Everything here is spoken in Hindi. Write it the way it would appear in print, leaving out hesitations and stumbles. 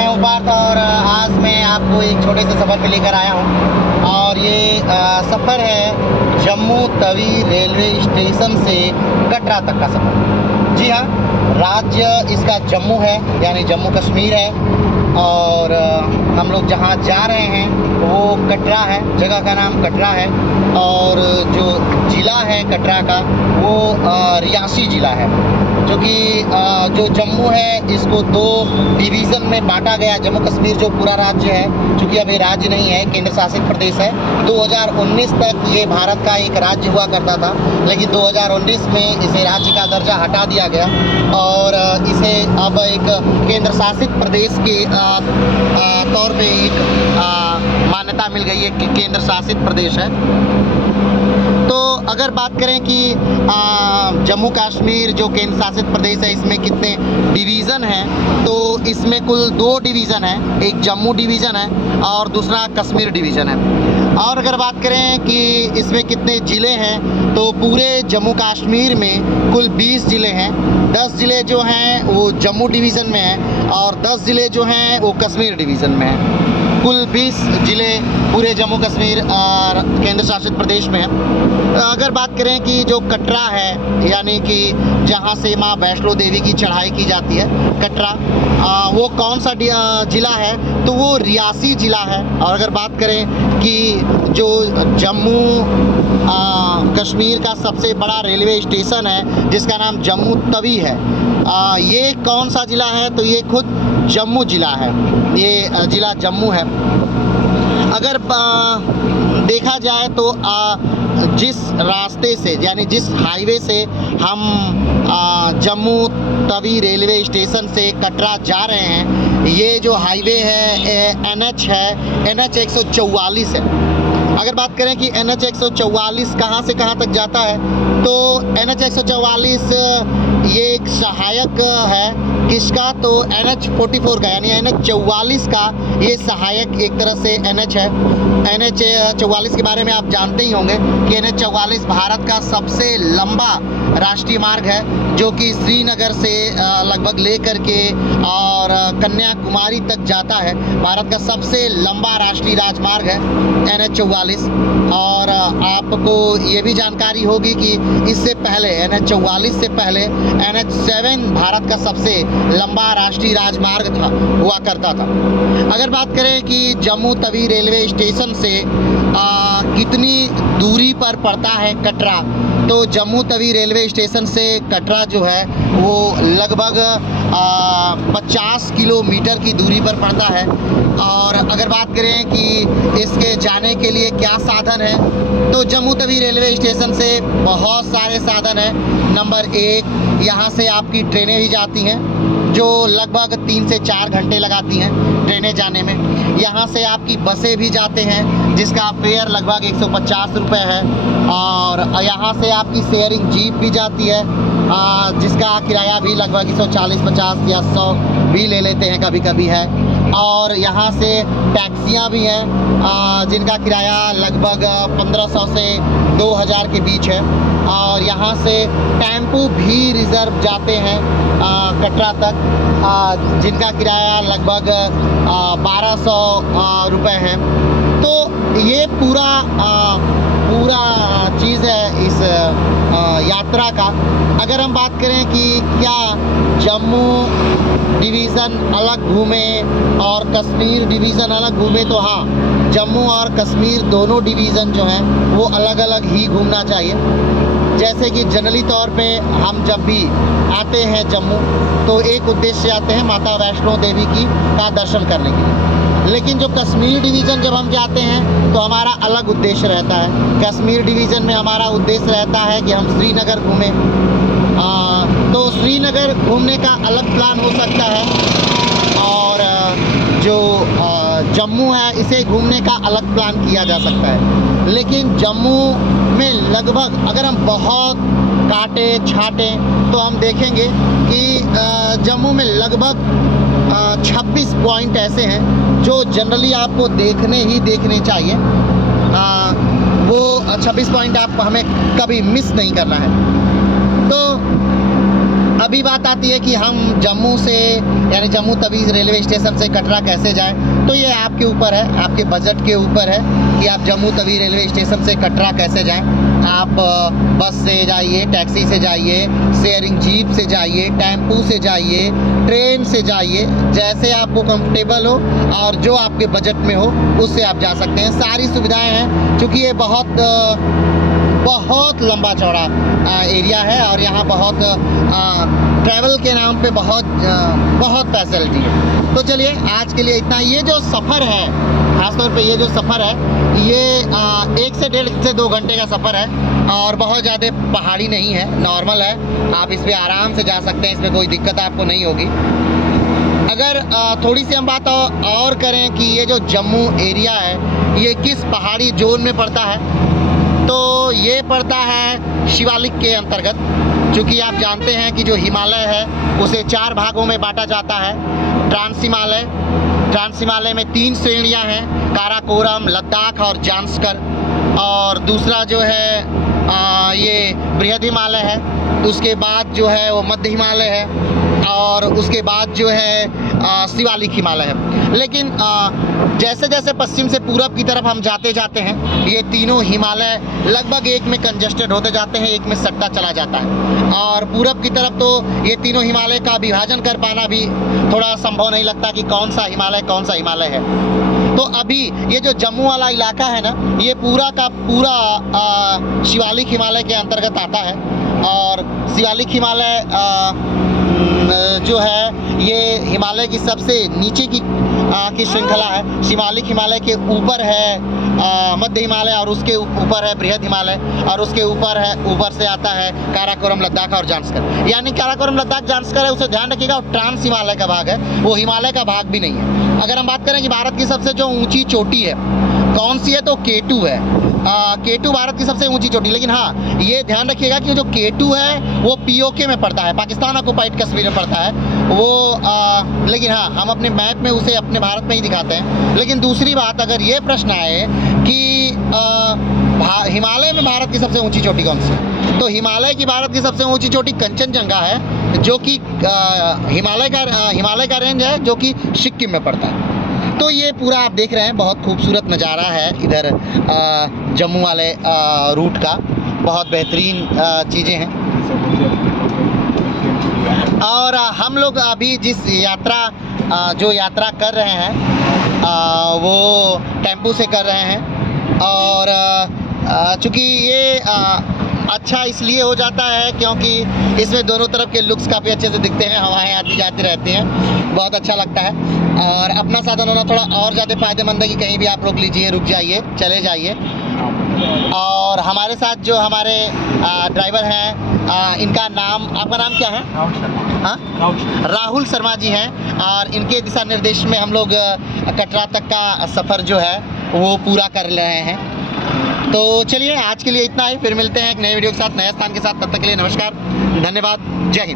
मैं हूँ पार्थ और आज मैं आपको एक छोटे से सफ़र पे लेकर आया हूँ और ये सफ़र है जम्मू तवी रेलवे स्टेशन से कटरा तक का सफ़र। जी हाँ, राज्य इसका जम्मू है, यानी जम्मू कश्मीर है और हम लोग जहाँ जा रहे हैं वो कटरा है, जगह का नाम कटरा है और जो ज़िला है कटरा का वो रियासी ज़िला है, जो कि जो जम्मू है इसको 2 डिवीज़न में बांटा गया। जम्मू कश्मीर जो पूरा राज्य है, चूँकि अभी राज्य नहीं है, केंद्र शासित प्रदेश है। 2019 तक ये भारत का एक राज्य हुआ करता था, लेकिन 2019 में इसे राज्य का दर्जा हटा दिया गया और इसे अब एक केंद्र शासित प्रदेश के तौर पे एक मान्यता मिल गई है कि केंद्र शासित प्रदेश है। तो अगर बात करें कि जम्मू कश्मीर जो केंद्र शासित प्रदेश है इसमें कितने डिवीज़न हैं, तो इसमें कुल 2 डिवीज़न है, एक जम्मू डिवीज़न है और दूसरा कश्मीर डिवीज़न है। और अगर बात करें कि इसमें कितने ज़िले हैं, तो पूरे जम्मू कश्मीर में कुल 20 ज़िले हैं। 10 ज़िले जो हैं वो जम्मू डिवीज़न में हैं और 10 ज़िले जो हैं वो कश्मीर डिवीज़न में हैं। कुल 20 ज़िले पूरे जम्मू कश्मीर और केंद्र शासित प्रदेश में हैं। अगर बात करें कि जो कटरा है, यानी कि जहाँ से माँ वैष्णो देवी की चढ़ाई की जाती है, कटरा वो कौन सा ज़िला है, तो वो रियासी ज़िला है। और अगर बात करें कि जो जम्मू कश्मीर का सबसे बड़ा रेलवे स्टेशन है जिसका नाम जम्मू तवी है, ये कौन सा ज़िला है, तो ये खुद जम्मू ज़िला है, ये ज़िला जम्मू है। अगर देखा जाए तो जिस रास्ते से, यानी जिस हाईवे से हम जम्मू तवी रेलवे स्टेशन से कटरा जा रहे हैं, ये जो हाईवे है NH है, NH 144 है। अगर बात करें कि NH 144 कहाँ से कहाँ तक जाता है, तो NH 144 ये एक सहायक है किसका, तो NH 44 का, यानी NH 44 का ये सहायक एक तरह से NH है। NH 44 के बारे में आप जानते ही होंगे कि NH 44 भारत का सबसे लंबा राष्ट्रीय मार्ग है, जो कि श्रीनगर से लगभग लेकर के और कन्याकुमारी तक जाता है। भारत का सबसे लंबा राष्ट्रीय राजमार्ग है NH 44। और आपको ये भी जानकारी होगी कि इससे पहले NH 44 से पहले NH 7 भारत का सबसे लंबा राष्ट्रीय राजमार्ग था, हुआ करता था। अगर बात करें कि जम्मू तवी रेलवे स्टेशन से कितनी दूरी पर पड़ता है कटरा, तो जम्मू तवी रेलवे स्टेशन से कटरा जो है वो लगभग 50 किलोमीटर की दूरी पर पड़ता है। और अगर बात करें कि इसके जाने के लिए क्या साधन है, तो जम्मू तवी रेलवे स्टेशन से बहुत सारे साधन हैं। नंबर 1, यहाँ से आपकी ट्रेनें भी जाती हैं जो लगभग 3 से 4 घंटे लगाती हैं ट्रेनें जाने में। यहाँ से आपकी बसें भी जाते हैं जिसका फेयर लगभग 150 रुपये है। और यहाँ से आपकी शेयरिंग जीप भी जाती है जिसका किराया भी लगभग 140-50 या 100 भी ले लेते हैं कभी कभी है। और यहाँ से टैक्सियाँ भी हैं जिनका किराया लगभग 1500 से 2000 के बीच है। और यहाँ से टेम्पू भी रिज़र्व जाते हैं कटरा तक जिनका किराया लगभग 1200 रुपये है। तो ये पूरा चीज़ है इस यात्रा का। अगर हम बात करें कि क्या जम्मू डिवीज़न अलग घूमे और कश्मीर डिवीज़न अलग घूमे, तो हाँ, जम्मू और कश्मीर दोनों डिवीज़न जो हैं वो अलग अलग ही घूमना चाहिए। जैसे कि जनरली तौर पे हम जब भी आते हैं जम्मू तो एक उद्देश्य से आते हैं माता वैष्णो देवी का दर्शन करने के लिए, लेकिन जो कश्मीर डिवीज़न जब हम जाते हैं तो हमारा अलग उद्देश्य रहता है। कश्मीर डिवीज़न में हमारा उद्देश्य रहता है कि हम श्रीनगर घूमें। तो श्रीनगर घूमने का अलग प्लान हो सकता है और जो जम्मू है इसे घूमने का अलग प्लान किया जा सकता है। लेकिन जम्मू में लगभग अगर हम बहुत काटे छाटें तो हम देखेंगे कि जम्मू में लगभग 26 पॉइंट ऐसे हैं जो जनरली आपको देखने चाहिए। वो 26 पॉइंट आप हमें कभी मिस नहीं करना है। तो अभी बात आती है कि हम जम्मू से यानी जम्मू तवी रेलवे स्टेशन से कटरा कैसे जाएं, तो ये आपके ऊपर है, आपके बजट के ऊपर है कि आप जम्मू तवी रेलवे स्टेशन से कटरा कैसे जाएं। आप बस से जाइए, टैक्सी से जाइए, शेयरिंग जीप से जाइए, टेम्पू से जाइए, ट्रेन से जाइए, जैसे आपको कंफर्टेबल हो और जो आपके बजट में हो उससे आप जा सकते हैं। सारी सुविधाएं हैं, क्योंकि ये बहुत लंबा चौड़ा एरिया है और यहाँ बहुत ट्रैवल के नाम पे बहुत फैसिलिटी है। तो चलिए आज के लिए इतना। ये जो सफ़र है, खासतौर पे ये जो सफ़र है, ये 1 से 1.5 से 2 घंटे का सफ़र है और बहुत ज़्यादा पहाड़ी नहीं है, नॉर्मल है। आप इस पर आराम से जा सकते हैं, इसमें कोई दिक्कत आपको नहीं होगी। अगर थोड़ी सी हम बात और करें कि ये जो जम्मू एरिया है ये किस पहाड़ी जोन में पड़ता है, तो ये पड़ता है शिवालिक के अंतर्गत। चूँकि आप जानते हैं कि जो हिमालय है उसे 4 भागों में बांटा जाता है। ट्रांस हिमालय में 3 श्रेणियां हैं, काराकोरम, लद्दाख और जांस्कर। और दूसरा जो है ये बृहद हिमालय है। उसके बाद जो है वो मध्य हिमालय है और उसके बाद जो है शिवालिक हिमालय है। लेकिन जैसे जैसे पश्चिम से पूरब की तरफ हम जाते हैं ये तीनों हिमालय लगभग एक में कंजस्टेड होते जाते हैं, एक में सट्टा चला जाता है। और पूरब की तरफ तो ये तीनों हिमालय का विभाजन कर पाना भी थोड़ा संभव नहीं लगता कि कौन सा हिमालय है। तो अभी ये जो जम्मू वाला इलाका है ना, ये पूरा का पूरा शिवालिक हिमालय के अंतर्गत आता है। और शिवालिक हिमालय जो है ये हिमालय की सबसे नीचे की श्रृंखला है। शिवालिक हिमालय के ऊपर है मध्य हिमालय और उसके ऊपर है बृहद हिमालय और उसके ऊपर से आता है काराकोरम, लद्दाख और जांस्कर। यानी काराकोरम, लद्दाख, जांस्कर है, उसे ध्यान रखिएगा। और ट्रांस हिमालय का भाग है, वो हिमालय का भाग भी नहीं है। अगर हम बात करें कि भारत की सबसे जो ऊंची चोटी है कौन सी है, तो K2 है। K2 भारत की सबसे ऊंची चोटी। लेकिन हाँ, ये ध्यान रखिएगा कि जो K2 है वो POK में पड़ता है, पाकिस्तान ऑक्युपाइड कश्मीर में पड़ता है वो। लेकिन हाँ, हम अपने मैप में उसे अपने भारत में ही दिखाते हैं। लेकिन दूसरी बात, अगर ये प्रश्न आए कि हिमालय में भारत की सबसे ऊंची चोटी कौन सी है, तो हिमालय की भारत की सबसे ऊंची चोटी कंचनजंगा है, जो कि हिमालय का रेंज है, जो कि सिक्किम में पड़ता है। तो ये पूरा आप देख रहे हैं, बहुत खूबसूरत नज़ारा है इधर जम्मू वाले रूट का। बहुत बेहतरीन चीज़ें हैं। और हम लोग अभी जिस यात्रा कर रहे हैं वो टेम्पू से कर रहे हैं। और चूँकि ये अच्छा इसलिए हो जाता है क्योंकि इसमें दोनों तरफ के लुक्स काफ़ी अच्छे से दिखते हैं, हवाएं आती जाती रहती हैं, बहुत अच्छा लगता है। और अपना साधन होना थोड़ा और ज़्यादा फ़ायदेमंद है कि कहीं भी आप रोक लीजिए, रुक जाइए, चले जाइए। और हमारे साथ जो हमारे ड्राइवर हैं, इनका नाम, आपका नाम क्या है? हाँ, राहुल शर्मा जी हैं। और इनके दिशा निर्देश में हम लोग कटरा तक का सफ़र जो है वो पूरा कर रहे हैं। तो चलिए आज के लिए इतना ही, फिर मिलते हैं एक नए वीडियो के साथ, नए स्थान के साथ। तब तक के लिए नमस्कार, धन्यवाद, जय हिंद।